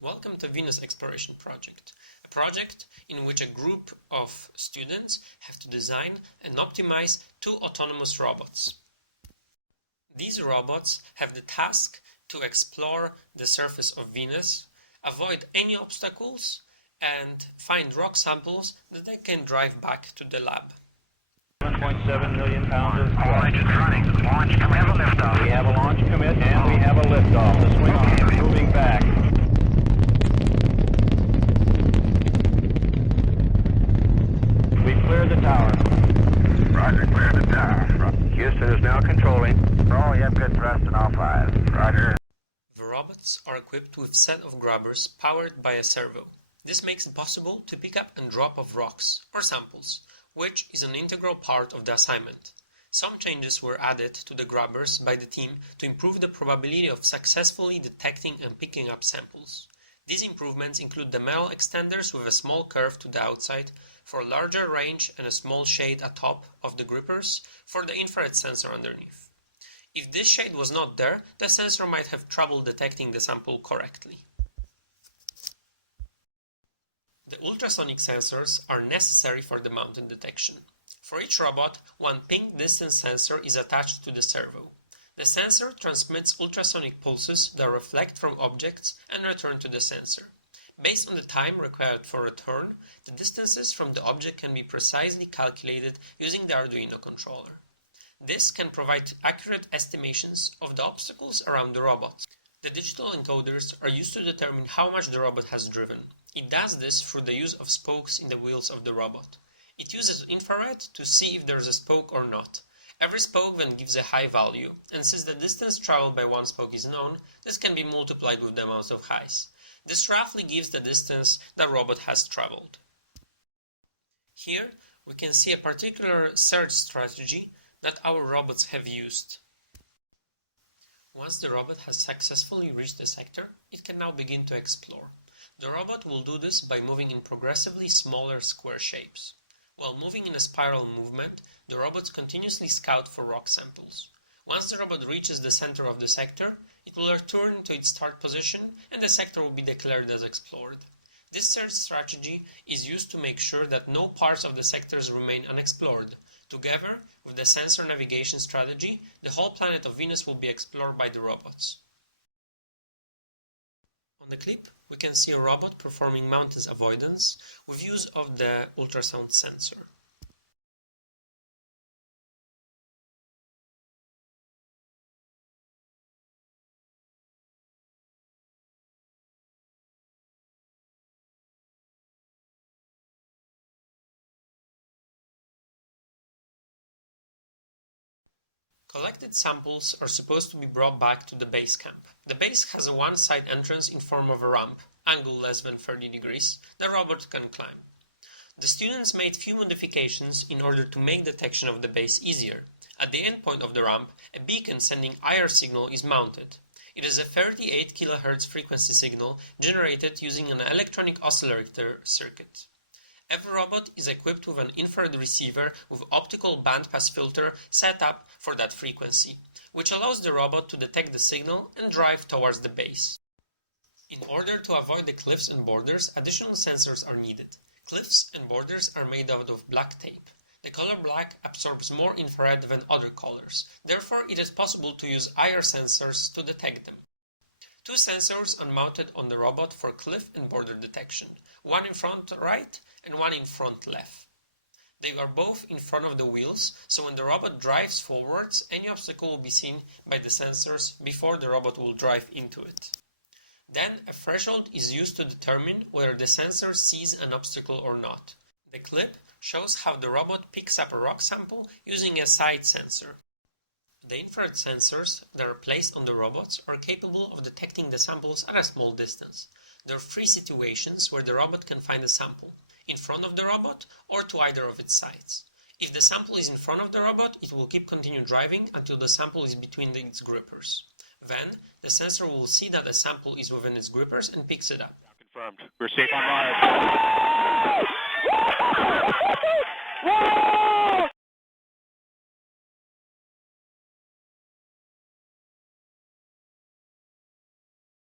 Welcome to Venus Exploration Project, a project in which a group of students have to design and optimize two autonomous robots. These robots have the task to explore the surface of Venus, avoid any obstacles, and find rock samples that they can drive back to the lab. 1.7 million pounds of All engines running. Launch commit. We have a liftoff. We have a launch commit and we have a liftoff. The swing arm moving back. We cleared the tower. Roger, clear the tower. Houston is now controlling. Oh, you have good thrust in all five. Roger. The robots are equipped with a set of grabbers powered by a servo. This makes it possible to pick up and drop off rocks or samples, which is an integral part of the assignment. Some changes were added to the grabbers by the team to improve the probability of successfully detecting and picking up samples. These improvements include the metal extenders with a small curve to the outside for a larger range and a small shade atop of the grippers for the infrared sensor underneath. If this shade was not there, the sensor might have trouble detecting the sample correctly. The ultrasonic sensors are necessary for the mountain detection. For each robot, one ping distance sensor is attached to the servo. The sensor transmits ultrasonic pulses that reflect from objects and return to the sensor. Based on the time required for return, the distances from the object can be precisely calculated using the Arduino controller. This can provide accurate estimations of the obstacles around the robot. The digital encoders are used to determine how much the robot has driven. It does this through the use of spokes in the wheels of the robot. It uses infrared to see if there is a spoke or not. Every spoke then gives a high value, and since the distance traveled by one spoke is known, this can be multiplied with the amount of highs. This roughly gives the distance the robot has traveled. Here we can see a particular search strategy that our robots have used. Once the robot has successfully reached the sector, it can now begin to explore. The robot will do this by moving in progressively smaller square shapes. While moving in a spiral movement, the robots continuously scout for rock samples. Once the robot reaches the center of the sector, it will return to its start position and the sector will be declared as explored. This search strategy is used to make sure that no parts of the sectors remain unexplored. Together with the sensor navigation strategy, the whole planet of Venus will be explored by the robots. On the clip, we can see a robot performing mountains avoidance with use of the ultrasound sensor. Collected samples are supposed to be brought back to the base camp. The base has a one-side entrance in form of a ramp, angle less than 30 degrees, the robot can climb. The students made few modifications in order to make detection of the base easier. At the end point of the ramp, a beacon sending IR signal is mounted. It is a 38 kHz frequency signal generated using an electronic oscillator circuit. Every robot is equipped with an infrared receiver with optical bandpass filter set up for that frequency, which allows the robot to detect the signal and drive towards the base. In order to avoid the cliffs and borders, additional sensors are needed. Cliffs and borders are made out of black tape. The color black absorbs more infrared than other colors, therefore it is possible to use IR sensors to detect them. Two sensors are mounted on the robot for cliff and border detection, one in front right and one in front left. They are both in front of the wheels, so when the robot drives forwards, any obstacle will be seen by the sensors before the robot will drive into it. Then a threshold is used to determine whether the sensor sees an obstacle or not. The clip shows how the robot picks up a rock sample using a side sensor. The infrared sensors that are placed on the robots are capable of detecting the samples at a small distance. There are three situations where the robot can find a sample: in front of the robot or to either of its sides. If the sample is in front of the robot, it will continue driving until the sample is between its grippers. Then, the sensor will see that the sample is within its grippers and picks it up. Confirmed. We're safe on Mars.